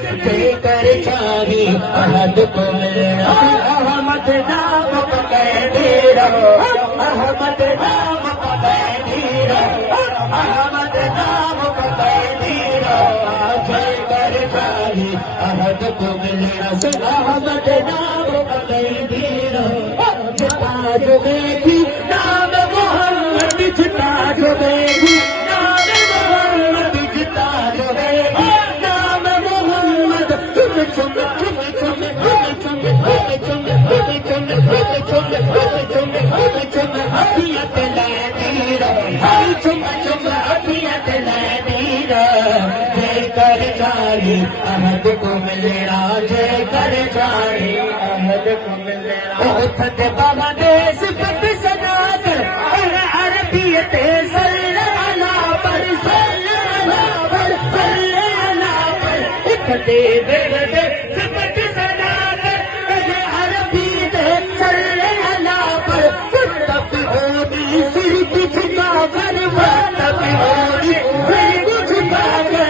कर चाही अहद को मिलना अहमद नाम पकड़े रहो अहमद नाम पकड़े रहो अहमद नाम पकड़े रहो कर चाही अहद को मिलना अहमद नाम पकड़े रहो जिता जो देखी नाम मोहम्मद जिता जो देखी नाम मोहम्मद जिता जो देखी अहद को मिलना जय कर चाही अहद को मिलना उठते बाबा देश पत सनाकर अरबियत सल्लल्लाह पर सल्लल्लाह पर सल्लल्लाह पर उठते बेरदे सिफत सनाकर अरबियत सल्लल्लाह पर तब होनी सिर कुछ ना कर तब होनी सिर कुछ ना कर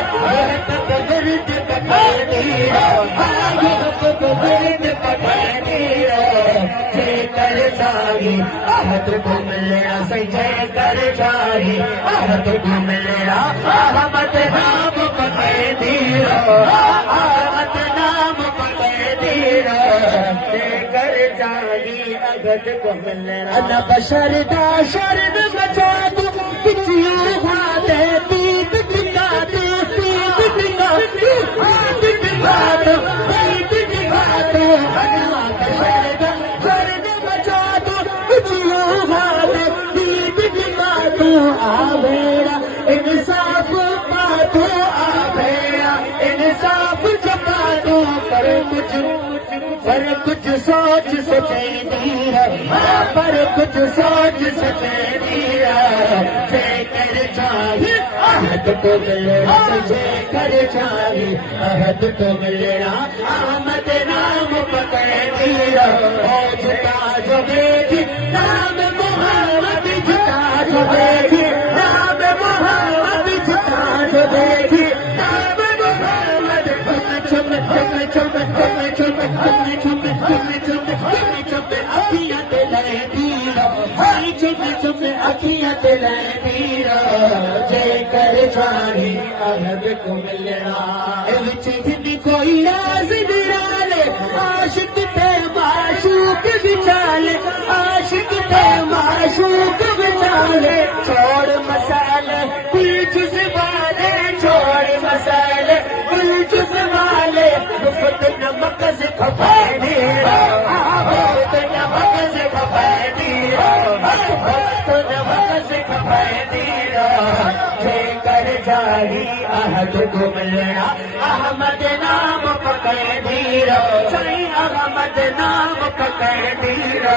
अहद को मिलना सही जय कर चाही अहद को मिलना अहमद नाम पकड़े रहो अहमद नाम पकड़े रहो जय कर चाही अहद को मिलना न बशर दा शर्द बचा तू किसियों हाथे तीत टिका दे तीत टिका तीत टिका दो तीत टिका दो अल्लाह बशर दा शर्द बचा तू किसियों हाथे तीत टिका दो आवेरा इंसाफ पातो आवेरा इंसाफ छपा दो पर कुछ सोच सचे दीरा पर कुछ सोच सचे दीरा जय कर चाही अहद को मिलना जय कर चाही अहद को मिलना अहमद नाम पकड़े दीरा ओ जिता जो देखी नाम मोहम्मद जिता जो देखी नाम मोहम्मद जिता जो देखी नाम मोहम्मद चुम चुम चुम चुम चुम अखियां ते लै दीरा हाय चुम चुम अखियां ते लै दीरा जय कर चाही अहद को मिलना विच हिंदी कोई राज निराले आशिक ते माशूक विचाले आशिक ते माशूक विचाले छोड़ मसाले कुल जुज़बाने छोड़ मसाले कुल जुज़बाने मुफ्त नमक से खपाए दीरा मुफ्त नमक से खपाए दीरा मुफ्त नमक से खपाए दीरा जय कर चाही अहद को मिलना अहमद नाम पकड़े दीरा सही अहमद नाम पकड़े दीरा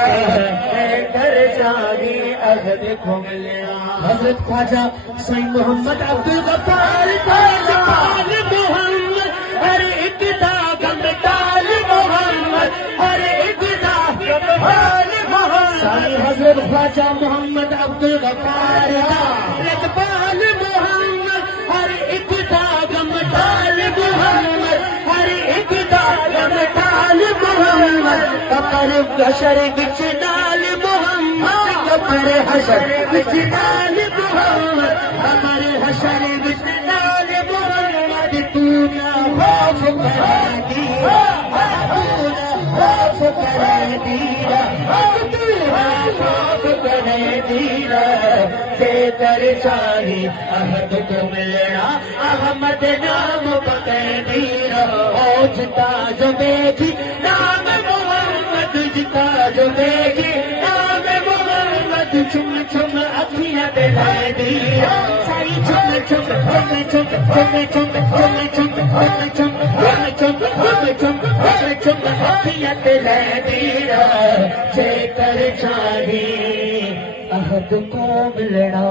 जय कर चाही अहद को मिलना हजरत ख्वाजा सही मोहम्मद अब्दुल गफ्फार ताल मोहम्मद हर एक दागम ताल मोहम्मद हर एक दागम ताल मोहम्मद हजरत ख्वाजा मोहम्मद अब्दुल गफ्फार ताल मोहम्मद हर एक दागम ताल मोहम्मद हर एक दागम ताल मोहम्मद कबर हशर विच नाल मोहम्मद कबर हशर विच नाल मोहम्मद कबर हशर विच नाल मोहम्मद तू ना खौफ करे दीरा तू ना खौफ करे दीरा तू ना खौफ करे दीरा जय कर चाही अहद को मिलना अहमद नाम पकड़े दीरा ओ जिता जो देखी नाम मोहम्मद जिता जो देखी नाम मोहम्मद चुम चुम अखियां ते लै दीरा साई चुम चुम चुम चुम चुम चुम चुम चुम चुम चुम चुम चुम अखियां ते लै दीरा जय कर चाही अहद को मिलना